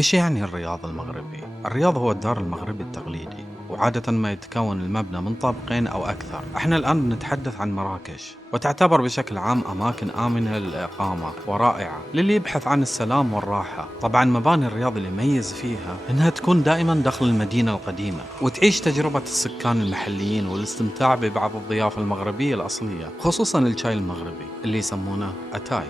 إيش يعني الرياض المغربي؟ الرياض هو الدار المغربي التقليدي، وعادة ما يتكون المبنى من طابقين أو أكثر. احنا الآن بنتحدث عن مراكش، وتعتبر بشكل عام أماكن آمنة للإقامة ورائعة للي يبحث عن السلام والراحة. طبعا مباني الرياض اللي يميز فيها إنها تكون دائما داخل المدينة القديمة، وتعيش تجربة السكان المحليين والاستمتاع ببعض الضيافة المغربية الأصلية، خصوصا الشاي المغربي اللي يسمونه أتاي.